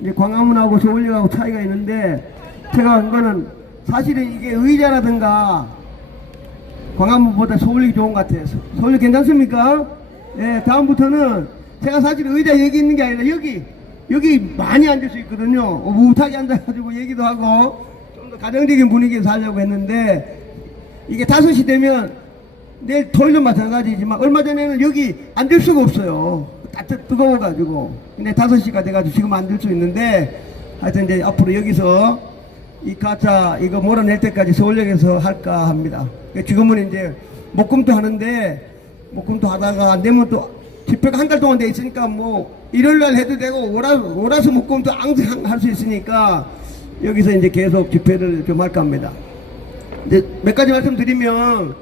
이제 광화문하고 서울역하고 차이가 있는데, 제가 한 거는 사실은 이게 의자라든가 광화문보다 서울역이 좋은 것 같아요. 서울역 괜찮습니까? 예, 다음부터는 제가 사실 의자 여기 있는 게 아니라 여기 많이 앉을 수 있거든요. 무탁하게 앉아가지고 얘기도 하고 좀 더 가정적인 분위기에 살려고 했는데, 이게 5시 되면 내일 토요일도 마찬가지지만 얼마 전에는 여기 앉을 수가 없어요. 뜨거워가지고. 근데 5시가 돼가지고 지금 앉을 수 있는데, 하여튼 이제 앞으로 여기서 이 가짜 이거 몰아낼 때까지 서울역에서 할까 합니다. 지금은 이제 목금도 하는데, 목금도 하다가 안 되면 또 집회가 한 달 동안 돼 있으니까 뭐 일요일날 해도 되고 월화수 목금도 항상 할 수 있으니까 여기서 이제 계속 집회를 좀 할까 합니다. 이제 몇 가지 말씀드리면,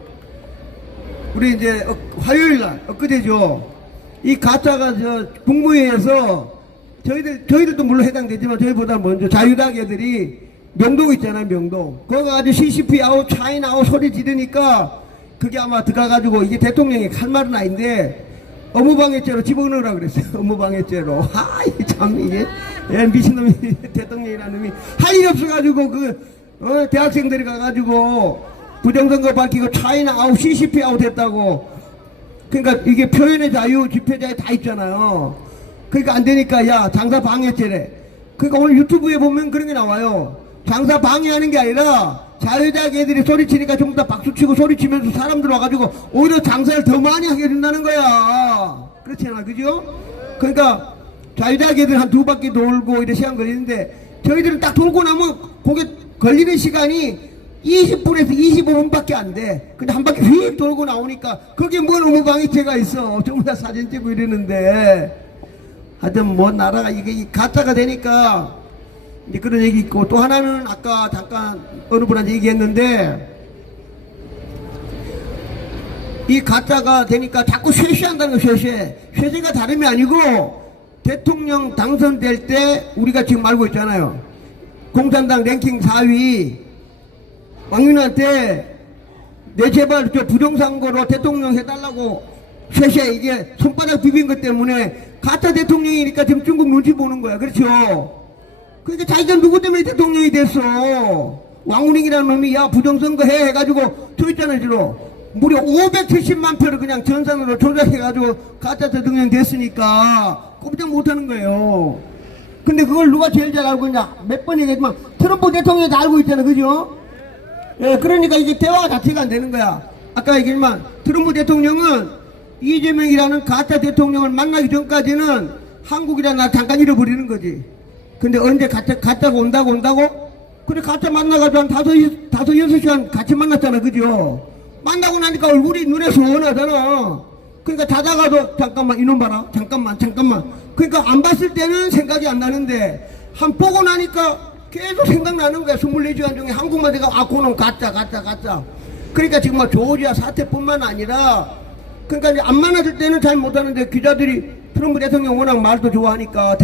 우리 이제 화요일날 엊그제죠. 이 가짜가 저 국무회의에서 저희들도 물론 해당되지만 저희보다 먼저 자유당애들이 명동 있잖아요, 명동. 거기 가지고 CCP 아웃, 차이나 아웃 소리 지르니까 그게 아마 들어가가지고 이게 대통령이 할 말은 아닌데 업무방해죄로 집어넣으라 그랬어요. 업무방해죄로. 참 이게 미친놈이 대통령이라는 놈이 할 일이 없어가지고 대학생들이 가가지고 부정선거 밝히고 차이나 아웃, CCP 아웃 했다고. 그러니까 이게 표현의 자유, 집회 자유 다 있잖아요. 그러니까 안 되니까 야 장사 방해죄래. 그러니까 오늘 유튜브에 보면 그런 게 나와요. 장사 방해하는 게 아니라 자유자애들이 소리치니까 전부 다 박수치고 소리치면서 사람들 와가지고 오히려 장사를 더 많이 하게 된다는 거야. 그렇잖아, 그죠? 그러니까 자유자애들 한 2바퀴 돌고 이래 시간 걸리는데, 저희들은 딱 돌고 나면 그게 걸리는 시간이 20분에서 25분밖에 안 돼. 근데 한 바퀴 휙 돌고 나오니까 그게 뭔 업무방해죄가 있어. 전부 다 사진 찍고 이러는데, 하여튼 뭐 나라가 이게 가짜가 되니까 이제 그런 얘기 있고, 또 하나는 아까 잠깐 어느 분한테 얘기했는데, 이 가짜가 되니까 자꾸 쇄시한다는 거. 쇄시가 다름이 아니고, 대통령 당선될 때 우리가 지금 알고 있잖아요. 공산당 랭킹 4위 왕윤한테 내 제발 저 부정선거로 대통령 해달라고 쇄시, 이게 손바닥 비빈 것 때문에 가짜 대통령이니까 지금 중국 눈치 보는 거야. 그렇죠? 그러니까 자기가 누구 때문에 대통령이 됐어. 왕우링이라는 놈이 야 부정선거 해가지고 저 있잖아요. 지로 무려 570만 표를 그냥 전산으로 조작해가지고 가짜 대통령 됐으니까 꼼짝 못하는 거예요. 근데 그걸 누가 제일 잘 알고 있냐? 몇 번 얘기했지만 트럼프 대통령이 다 알고 있잖아. 그죠? 예, 그러니까 이게 대화 자체가 안 되는 거야. 아까 얘기했지만 트럼프 대통령은 이재명이라는 가짜 대통령을 만나기 전까지는 한국이라는 나라 잠깐 잃어버리는 거지. 근데 언제 가짜가 온다고? 그래, 가짜 만나가지고 한 5-6시간 같이 만났잖아. 그죠? 만나고 나니까 얼굴이 눈에 선하잖아. 그러니까 자다가도 잠깐만 이놈 봐라. 잠깐만. 그러니까 안 봤을 때는 생각이 안 나는데 한 보고 나니까 계속 생각나는 거야. 24시간 중에 한국만 내가 그놈 가짜. 그러니까 지금 조지아 사태뿐만 아니라, 그러니까 이제 안 만났을 때는 잘 못하는데 기자들이 트럼프 대통령 워낙 말도 좋아하니까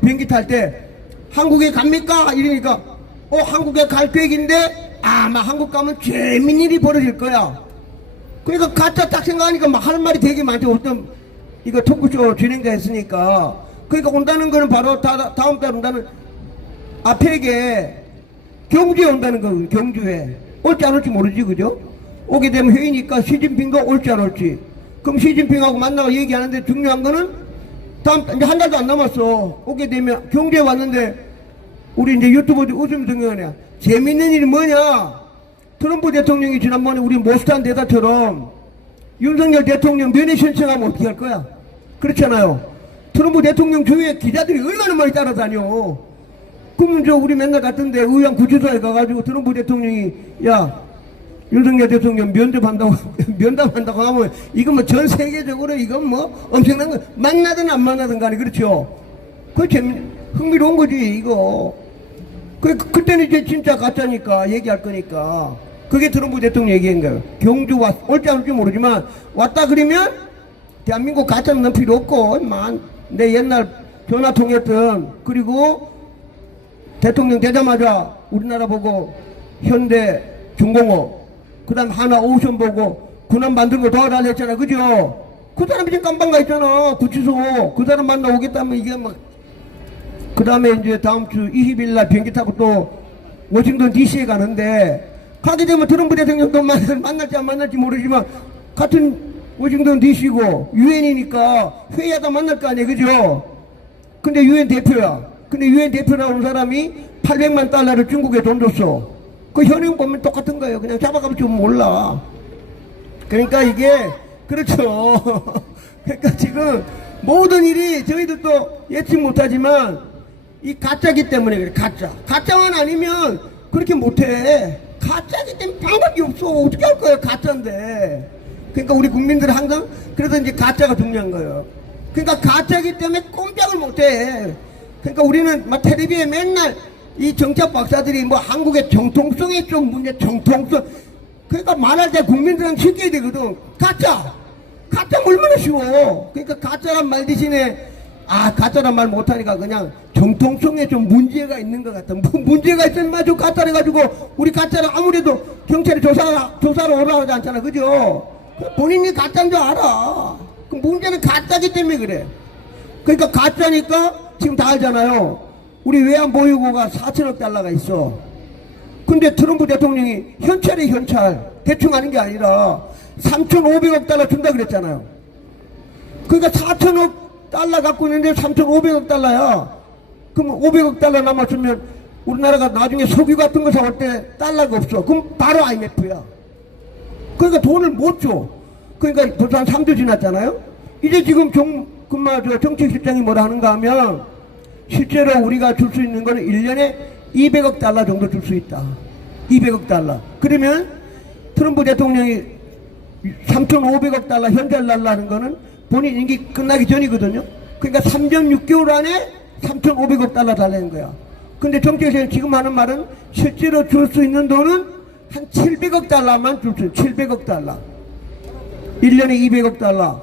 비행기 탈 때 한국에 갑니까? 이러니까 한국에 갈 계획인데 아마 한국 가면 재밌는 일이 벌어질 거야. 그러니까 가짜 딱 생각하니까 막 할 말이 되게 많죠. 어떤 이거 토크쇼 진행자 했으니까. 그러니까 온다는 거는 바로 다음 달 온다는 앞에게 경주에 온다는 거. 경주에 올지 안 올지 모르지. 그죠? 오게 되면 회의니까 시진핑도 올지 안 올지. 그럼 시진핑하고 만나고 얘기하는데 중요한 거는 이제 한 달도 안 남았어. 오게 되면 경주에 왔는데 우리 이제 유튜브 웃음 등장하냐. 재밌는 일이 뭐냐? 트럼프 대통령이 지난번에 우리 모스탄 대사처럼 윤석열 대통령 면회 신청하면 어떻게 할 거야? 그렇잖아요. 트럼프 대통령 주위에 기자들이 얼마나 많이 따라다녀. 그러면 우리 맨날 갔던데 의왕 구치소에 가가지고 트럼프 대통령이 야 윤석열 대통령 면담한다고 하면 이건 뭐 전 세계적으로 이건 뭐 엄청난 거, 만나든 안 만나든 간에. 그렇죠? 그게 흥미로운 거지 이거. 그때는 이제 진짜 가짜니까 얘기할 거니까. 그게 트럼프 대통령 얘기한 거예요. 경주 올지 안 올지 모르지만 왔다 그러면 대한민국 가짜는 넌 필요 없고 내 옛날 전화 통했던, 그리고 대통령 되자마자 우리나라 보고 현대 중공업, 그 다음 하나오션 보고 군함 만든 거 도와달라 했잖아. 그죠? 그 사람이 지금 깜방 가 있잖아. 구치소. 그 사람 만나 오겠다면 이게 막 그 다음에 이제 다음 주 20일 날 비행기 타고 또 워싱턴 DC에 가는데, 가게 되면 트럼프 대통령도 만날지 안 만날지 모르지만 같은 워싱턴 DC고 유엔이니까 회의하다 만날 거 아니에요, 그죠? 근데 유엔 대표야. 근데 유엔 대표라는 사람이 800만 달러를 중국에 돈 줬어. 그 현행 보면 똑같은 거예요. 그냥 잡아가면 좀 몰라. 그러니까 이게 그렇죠. 그러니까 지금 모든 일이 저희들도 예측 못하지만 이 가짜기 때문에 그래. 가짜만 아니면 그렇게 못해. 가짜기 때문에 방법이 없어. 어떻게 할 거예요, 가짜인데. 그러니까 우리 국민들은 항상 그래서 이제 가짜가 중요한 거예요. 그러니까 가짜기 때문에 꼼짝을 못해. 그러니까 우리는 막 텔레비에 맨날 이 정치학 박사들이 뭐 한국의 정통성에 좀 문제, 정통성. 그러니까 말할 때 국민들은 쉽게 되거든. 가짜 얼마나 쉬워. 그러니까 가짜란 말 대신에 가짜란 말 못하니까 그냥 정통성에 좀 문제가 있는 것 같아. 문제가 있으면 마저 가짜를 가지고 우리 가짜를 아무래도 경찰이 조사를 오라 하지 않잖아, 그죠? 본인이 가짜인 줄 알아. 그 문제는 가짜기 때문에 그래. 그러니까 가짜니까 지금 다 알잖아요. 우리 외환보유고가 4천억 달러가 있어. 근데 트럼프 대통령이 현찰이 현찰 대충 하는 게 아니라 3,500억 달러 준다 그랬잖아요. 그러니까 4천억 달러 갖고 있는데 3,500억 달러야. 그럼 500억 달러 남아주면 우리나라가 나중에 석유 같은 거 사올 때 달러가 없어. 그럼 바로 IMF야. 그러니까 돈을 못 줘. 그러니까 벌써 한 3주 지났잖아요. 이제 지금 정책실장이 뭐라 하는가 하면 실제로 우리가 줄 수 있는 거는 1년에 200억 달러 정도 줄 수 있다. 200억 달러. 그러면 트럼프 대통령이 3,500억 달러 현찰 달라는 거는 본인 임기 끝나기 전이거든요. 그러니까 3.6개월 안에 3,500억 달러 달라는 거야. 근데 정책에서 지금 하는 말은 실제로 줄 수 있는 돈은 한 700억 달러만 줄 수 있어요. 700억 달러. 1년에 200억 달러.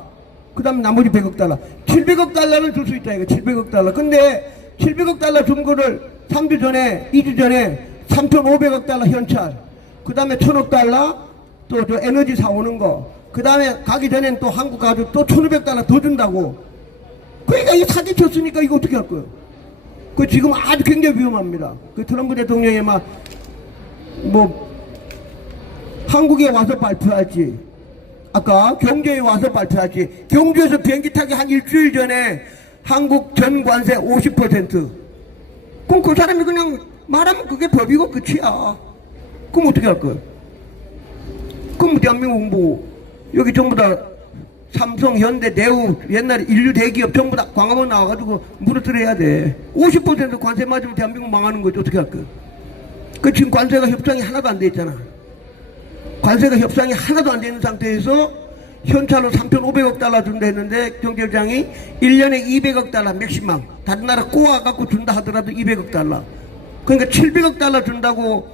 그 다음에 나머지 100억 달러. 700억 달러를 줄 수 있다, 이거. 700억 달러. 근데 700억 달러 준 거를 2주 전에 3,500억 달러 현찰. 그 다음에 1,000억 달러 또 저 에너지 사오는 거. 그 다음에 가기 전엔 또 한국 가지고 또 1,500 달러 더 준다고. 그러니까 이 사기 쳤으니까 이거 어떻게 할 거예요? 그 지금 아주 굉장히 위험합니다. 그 트럼프 대통령이 한국에 와서 발표할지, 아까 경주에 와서 발표할지, 경주에서 비행기 타기 한 일주일 전에 한국 전 관세 50%. 그럼 그 사람이 그냥 말하면 그게 법이고 끝이야. 그럼 어떻게 할 거예요? 그럼 대한민국 여기 전부 다 삼성, 현대, 네오, 옛날에 인류 대기업 전부 다 광화문 나와가지고 무너뜨려야 돼. 50% 관세 맞으면 대한민국 망하는 거지. 어떻게 할 거예요? 그 지금 관세가 협상이 하나도 안 돼 있잖아. 관세가 협상이 하나도 안 되는 상태에서 현찰로 3,500억 달러 준다 했는데 경제장이 1년에 200억 달러 맥시멈. 다른 나라 꼬아갖고 준다 하더라도 200억 달러. 그러니까 700억 달러 준다고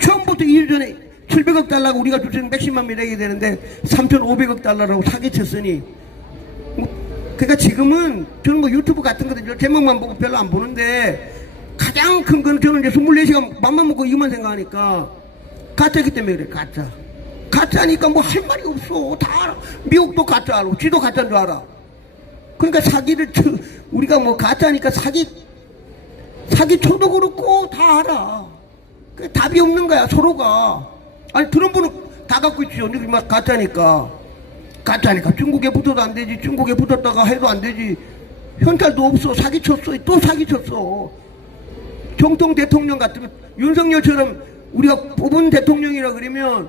처음부터 2일 전에 700억 달러가 우리가 줄 수 있는 맥시멈이라게 되는데 3,500억 달러라고 사기쳤으니. 그러니까 지금은 저는 유튜브 같은 것들 제목만 보고 별로 안 보는데 가장 큰 건 저는 이제 24시간 맘만 먹고 이것만 생각하니까 가짜기 때문에 그래. 가짜니까 뭐 할 말이 없어. 다 알아. 미국도 가짜 알아. 지도 가짜인 줄 알아. 그러니까 사기를 우리가 가짜니까 사기 쳐도 그렇고 다 알아. 답이 없는 거야, 서로가. 아니 트럼프는 다 갖고 있죠. 가짜니까 중국에 붙어도 안 되지. 중국에 붙었다가 해도 안 되지. 현찰도 없어. 사기쳤어. 또 사기쳤어. 정통 대통령 같으면 윤석열처럼 우리가 뽑은 대통령이라 그러면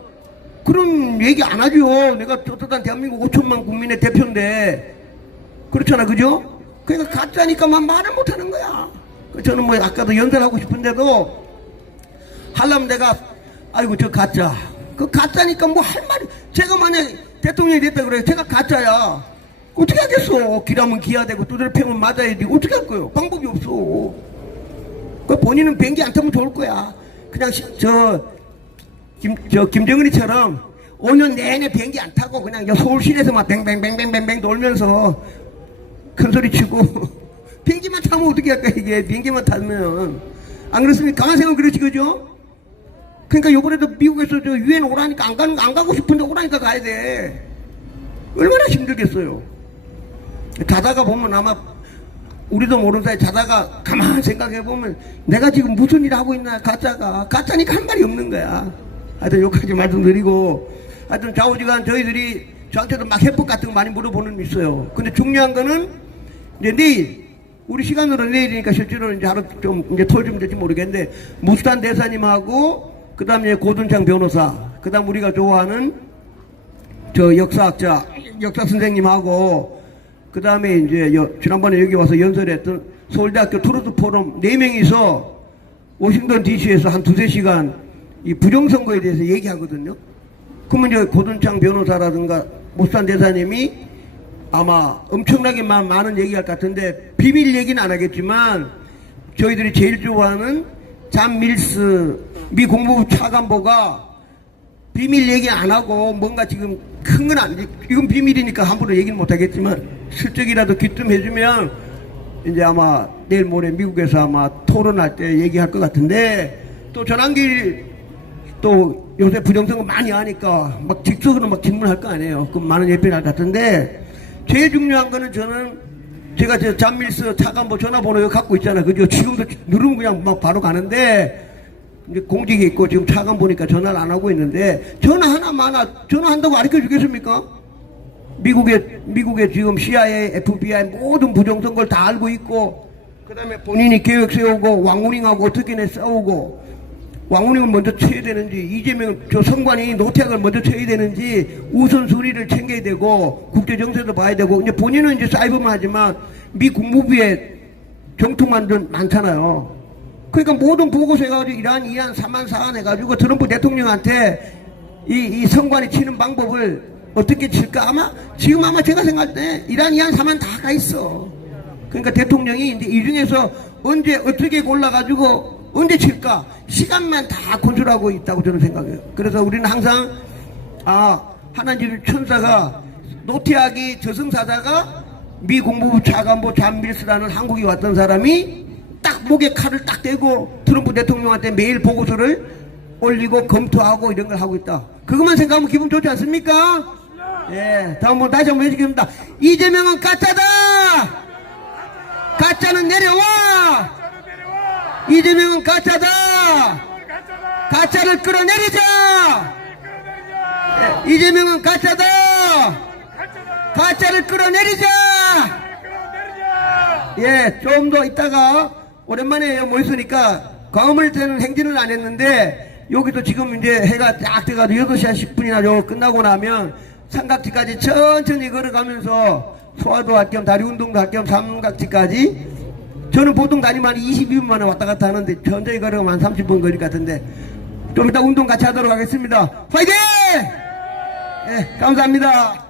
그런 얘기 안 하죠. 내가 떳떳한 대한민국 5천만 국민의 대표인데. 그렇잖아, 그죠? 그러니까 가짜니까만 말을 못하는 거야. 저는 아까도 연설하고 싶은데도 하려면 내가 아이고 저 가짜. 그 가짜니까 할 말이. 제가 만약에 대통령이 됐다 그래. 제가 가짜야. 어떻게 하겠어. 길하면 기야 되고 두드려 패면 맞아야지. 어떻게 할 거예요? 방법이 없어. 본인은 비행기 안 타면 좋을 거야. 그냥 김정은이처럼 5년 내내 비행기 안 타고 그냥 서울시내에서만 뱅뱅뱅뱅뱅뱅 돌면서 큰 소리 치고 비행기만 타면 어떻게 할까 이게. 비행기만 타면. 안 그렇습니까? 강한생은 그렇지, 그죠? 그러니까 요번에도 미국에서 유엔 오라니까 안 가고 싶은데 오라니까 가야 돼. 얼마나 힘들겠어요. 자다가 보면 아마 우리도 모르는 사이에 자다가 가만 생각해보면 내가 지금 무슨 일 하고 있나. 가짜니까 한 말이 없는 거야. 하여튼 여기까지 말씀드리고, 하여튼 좌우지간 저희들이 저한테도 막 해법 같은 거 많이 물어보는 게 있어요. 근데 중요한 거는 이제 내일, 우리 시간으로 내일이니까 실제로는 이제 하루 좀 이제 토요일 좀 될지 모르겠는데, 무스탄 대사님하고 그 다음에 고둔창 변호사, 그 다음 우리가 좋아하는 저 역사 선생님하고, 그 다음에 이제 지난번에 여기 와서 연설했던 서울대학교 트루드 포럼 4명이서 워싱턴 DC에서 한 2~3시간 이 부정선거에 대해서 얘기하거든요. 그러면 이제 고둔창 변호사라든가 무스탄 대사님이 아마 엄청나게 많은 얘기할 것 같은데, 비밀 얘기는 안 하겠지만 저희들이 제일 좋아하는 잠 밀스 미 국무부 차관보가 비밀 얘기 안 하고 뭔가 지금 큰 건 아니지, 이건 비밀이니까 함부로 얘기는 못 하겠지만 슬쩍이라도 귀뜸해주면 이제 아마 내일 모레 미국에서 아마 토론할 때 얘기할 것 같은데, 또 전환길 또 요새 부정선거 많이 하니까 막 직속으로 막 질문할 거 아니에요. 그럼 많은 예편이 할 것 같은데, 제일 중요한 거는 저는 제가 저 잠밀스 차관보 전화번호 갖고 있잖아요. 그죠? 지금도 누르면 그냥 막 바로 가는데, 이제 공직에 있고 지금 차관 보니까 전화를 안 하고 있는데, 전화 하나만 전화한다고 가르쳐 주겠습니까? 미국의 지금 CIA, FBI 모든 부정선거를 다 알고 있고, 그 다음에 본인이 계획 세우고 왕우닝하고 어떻게 싸우고, 왕우닝을 먼저 쳐야 되는지, 이재명 저 선관위 노태악을 먼저 쳐야 되는지, 우선순위를 챙겨야 되고 국제 정세도 봐야 되고, 이제 본인은 이제 사이버만 하지만 미 국무부에 정통한 분 많잖아요. 그러니까 모든 보고서 해가지고 이러한 이안 3안 4안 해가지고 트럼프 대통령한테 이 선관위 치는 방법을 어떻게 칠까? 지금 제가 생각할 때 이러한 이안 3안 다 가 있어. 그러니까 대통령이 이제 이 중에서 언제 어떻게 골라가지고 언제 칠까? 시간만 다 컨트롤하고 있다고 저는 생각해요. 그래서 우리는 항상 하나님 천사가, 노태악이 저승사자가 미 국무부 차관보 잠밀스라는 한국에 왔던 사람이 딱 목에 칼을 딱 대고 트럼프 대통령한테 매일 보고서를 올리고 검토하고 이런 걸 하고 있다. 그것만 생각하면 기분 좋지 않습니까? 예, 다음번 다시 한번 해주겠습니다. 이재명은 가짜다! 가짜는 내려와! 이재명은 가짜다! 가짜를 끌어내리자! 예, 이재명은 가짜다! 가짜를 끌어내리자! 예, 좀 더 있다가 오랜만에 모였으니까 광화문을 때는 행진을 안 했는데, 여기도 지금 이제 해가 딱 돼가지고 8시 한 10분이나 요 끝나고 나면 삼각지까지 천천히 걸어가면서 소화도 할 겸 다리 운동도 할 겸 삼각지까지, 저는 보통 다니면 22분 만에 왔다 갔다 하는데 천천히 걸어가면 한 30분 걸릴 것 같은데, 좀 이따 운동 같이 하도록 하겠습니다. 화이팅! 예, 감사합니다.